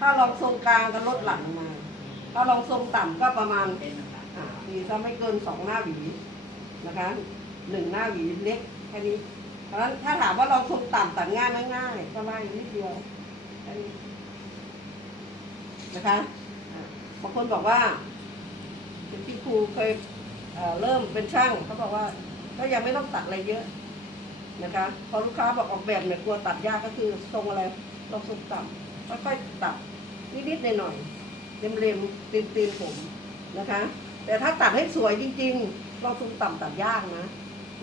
ถ้าลองทรงกลางก็ลดหลังมา ถ้าลองทรงต่ำก็ประมาณอ่ามีถ้าไม่เกินสองหน้าหวีนะคะหนึ่งหน้าหวีเล็กแค่นี้เพราะฉะนั้นถ้าถามว่าลองทรงต่ำตัดง่ายไหมง่ายก็ไล่นิดเดียวแค่นี้นะคะบางคนบอกว่าที่ครูเคยเเริ่มเป็นช่างเขาบอกว่าก็ยังไม่ต้องตัดอะไรเยอะนะคะพอลูกค้าบอกออกแบบเนี่ยกลัวตัดยากก็คือทรงอะไร ลองทรงต่ำค่อยๆตัด นิดๆหน่อยๆเรียมๆตีนๆผมนะคะ แต่ถ้าตัดให้สวยจริงๆลองทรงต่ำตัดยากนะ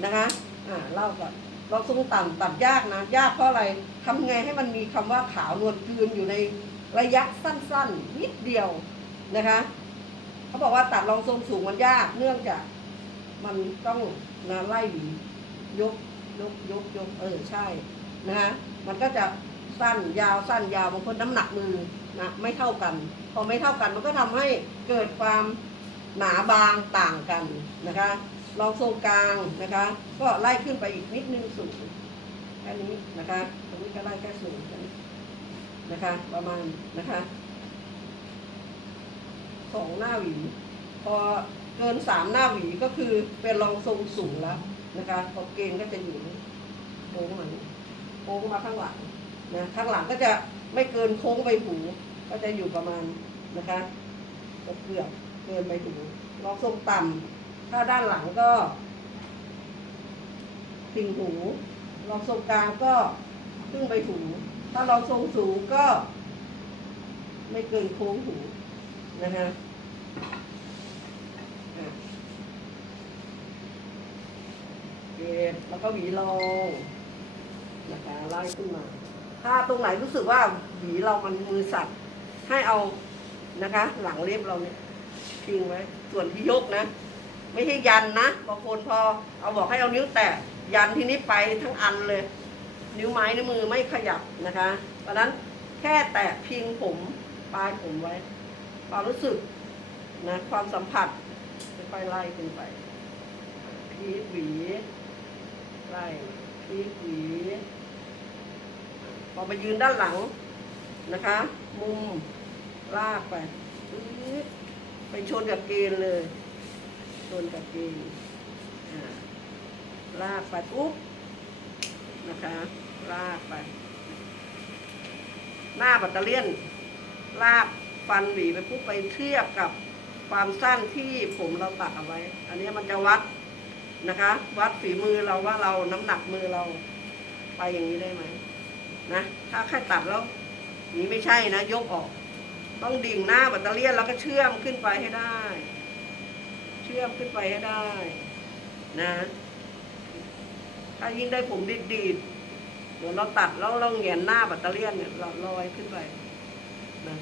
นะคะอ่าเล่าก่อนลองทรงต่ำตัดยากนะยากเพราะอะไรทำไงให้มันมีคำว่าขาวนวลคืนอยู่ในระยะสั้นๆ นิดเดียวนะคะเขาบอกว่าตัดรองทรงสูงมันยาก เนื่องจากมันต้องนะไล่หวียกยกยกยกเออใช่นะฮะมันก็จะสั้นยาวสั้นยาวบางคนน้ำหนักมือ นะไม่เท่ากัน พอไม่เท่ากันมันก็ทำให้เกิดความหนาบางต่างกันนะคะลองทรงกลางนะคะ ก็ไล่ขึ้นไปอีกนิดนึงสูงแค่นี้นะคะตรงนี้ก็ไล่แค่สูงแค่นี้นะคะ ประมาณนะคะสองหน้าหวีพอเกินสามหน้าหวีก็คือเป็นรองทรงสูงแล้วนะคะพอเกณฑ์ก็จะอยู่โค้งมานี่โค้งมาข้างหลังนะข้างหลังก็จะไม่เกินโค้งใบหู ก็จะอยู่ประมาณนะคะเกือบเกินใบหูรองทรงต่ำถ้าด้านหลังก็ติ่งหูรองทรงกลางก็ครึ่งใบหูถ้ารองทรงสูงก็ ไม่เกินโค้งหูนะคะเก็บแล้วก็หวีลงนะคะไล่ขึ้นมา ถ้าตรงไหนรู้สึกว่าหวีเรามันมือสั่น ให้เอานะคะ หลังเล็บเราเนี่ยพิงไว้ ส่วนที่ยกนะ ไม่ใช่ยันนะบางคนพอเอาบอกให้เอานิ้วแตะยันที่นี้ไปทั้งอันเลย นิ้วไม้นิ้วมือไม่ขยับนะคะเพราะนั้นแค่แตะพิงผมปลายผมไว้ ความรู้สึกนะความสัมผัสค่อยไล่ขึ้นไปพีหวีไล่พีหวีพอไปยืนด้านหลังนะคะ มุม ลากไปไปชนกับเกณฑ์เลย ชนกับเกณฑ์อ่าลากไปปุ๊บนะคะ ลากไป หน้าบัตเตอเลียน ลากฟันหวีไปปุ๊บไปเทียบกับความสั้นที่ผมเราตัดเอาไว้ อันนี้มันจะวัดนะคะ วัดฝีมือเราว่าเราน้ำหนักมือเราไปอย่างนี้ได้ไหมนะ ถ้าแค่ตัดแล้ว นี้ไม่ใช่นะ ยกออก ต้องดิ่งหน้าแบตเตอรี่แล้วก็เชื่อมขึ้นไปให้ได้ เชื่อมขึ้นไปให้ได้ นะ ถ้ายิ่งได้ผมดีดดีดเดี๋ยวเราตัดแล้วเราเหงียนหน้าแบตเตอรี่เนี่ยลอยขึ้นไปนะ